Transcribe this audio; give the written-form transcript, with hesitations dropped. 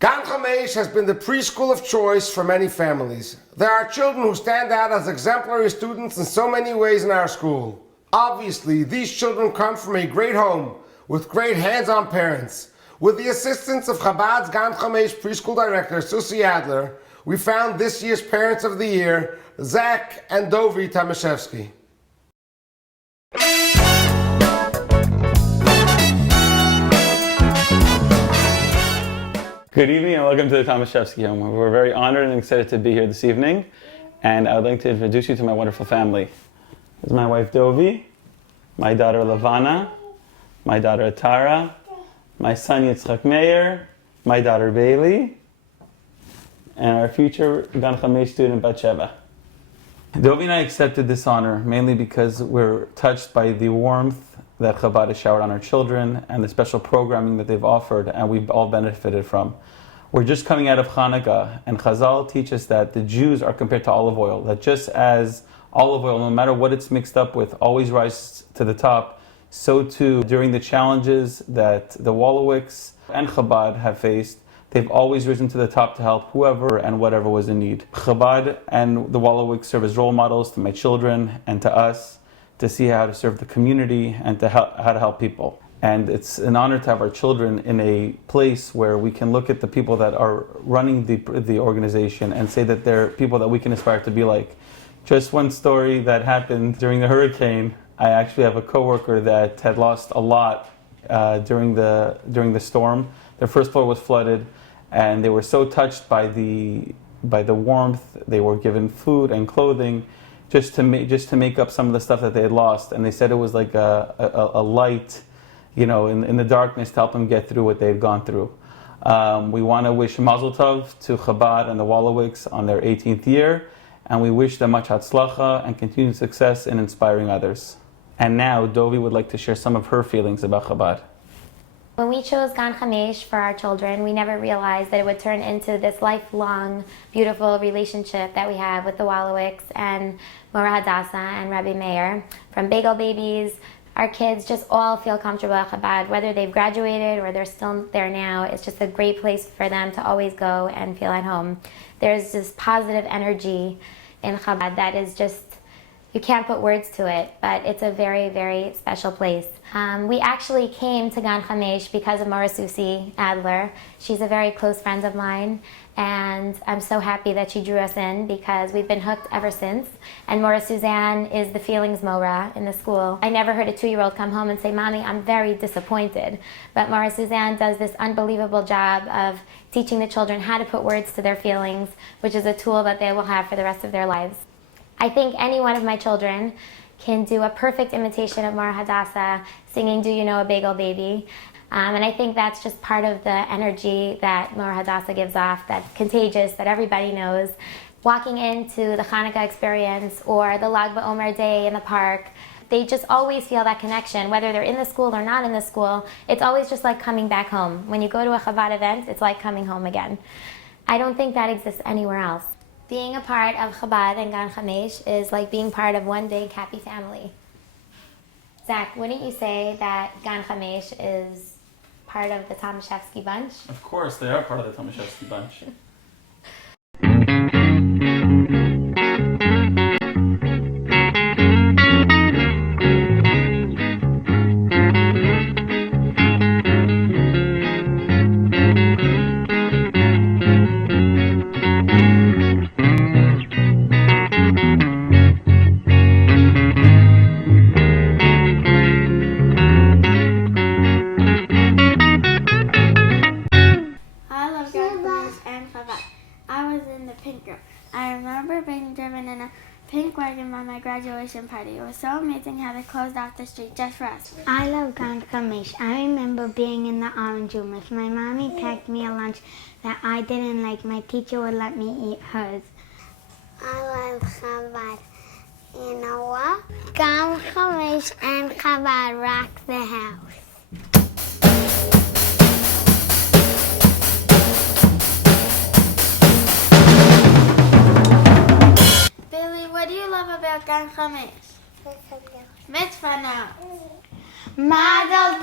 Gan Chamesh has been the preschool of choice for many families. There are children who stand out as exemplary students in so many ways in our school. Obviously, these children come from a great home with great hands-on parents. With the assistance of Chabad's Gan Chamesh preschool director, Susie Adler, we found this year's Parents of the Year, Zach and Dovi Tomashwski. Good evening and welcome to the Tomashwski home. We're very honored and excited to be here this evening, and I would like to introduce you to my wonderful family. This is my wife Dovi, my daughter Lavana, my daughter Tara, my son Yitzchak Meir, my daughter Bailey, and our future Gan Chamesh student Batsheva. Dovi and I accepted this honor mainly because we're touched by the warmth that Chabad has showered on our children and the special programming that they've offered and we've all benefited from. We're just coming out of Hanukkah, and Chazal teach us that the Jews are compared to olive oil, that just as olive oil, no matter what it's mixed up with, always rises to the top, so too during the challenges that the Wallowicks and Chabad have faced, they've always risen to the top to help whoever and whatever was in need. Chabad and the Wallowicks serve as role models to my children and to us, to see how to serve the community and to how to help people. And it's an honor to have our children in a place where we can look at the people that are running the organization and say that they're people that we can aspire to be like. Just one story that happened during the hurricane. I actually have a coworker that had lost a lot during the storm. Their first floor was flooded, and they were so touched by the warmth. They were given food and clothing, just to make up some of the stuff that they had lost, and they said it was like a light, in the darkness to help them get through what they had gone through. We want to wish Mazel Tov to Chabad and the Wallowicks on their 18th year, and we wish them much Hatzlacha and continued success in inspiring others. And now Dovi would like to share some of her feelings about Chabad. When we chose Gan Chamesh for our children, we never realized that it would turn into this lifelong, beautiful relationship that we have with the Wallowicks and Mora Hadassah and Rabbi Meir. From bagel babies, our kids just all feel comfortable at Chabad, whether they've graduated or they're still there now. It's just a great place for them to always go and feel at home. There's this positive energy in Chabad that is just, you can't put words to it, but it's a very, very special place. We actually came to Gan Chamesh because of Mora Susie Adler. She's a very close friend of mine, and I'm so happy that she drew us in because we've been hooked ever since. And Mora Suzanne is the feelings Mora in the school. I never heard a 2-year-old come home and say, "Mommy, I'm very disappointed." But Mora Suzanne does this unbelievable job of teaching the children how to put words to their feelings, which is a tool that they will have for the rest of their lives. I think any one of my children can do a perfect imitation of Mora Hadassah singing "Do You Know a Bagel Baby?" And I think that's just part of the energy that Mora Hadassah gives off, that's contagious, that everybody knows. Walking into the Hanukkah experience or the Lag BaOmer day in the park, they just always feel that connection, whether they're in the school or not in the school. It's always just like coming back home. When you go to a Chabad event, it's like coming home again. I don't think that exists anywhere else. Being a part of Chabad and Gan Chamesh is like being part of one big happy family. Zach, wouldn't you say that Gan Chamesh is part of the Tomashwski bunch? Of course, they are part of the Tomashwski bunch. I remember being driven in a pink wagon by my graduation party. It was so amazing how they closed off the street just for us. I love Gan Chamesh. I remember being in the orange room. If my mommy packed me a lunch that I didn't like, my teacher would let me eat hers. I love Chabad. You know what? Gan Chamesh and Chabad rock the house. What do you love about Gan Chamesh? Mitzvah now. Mazel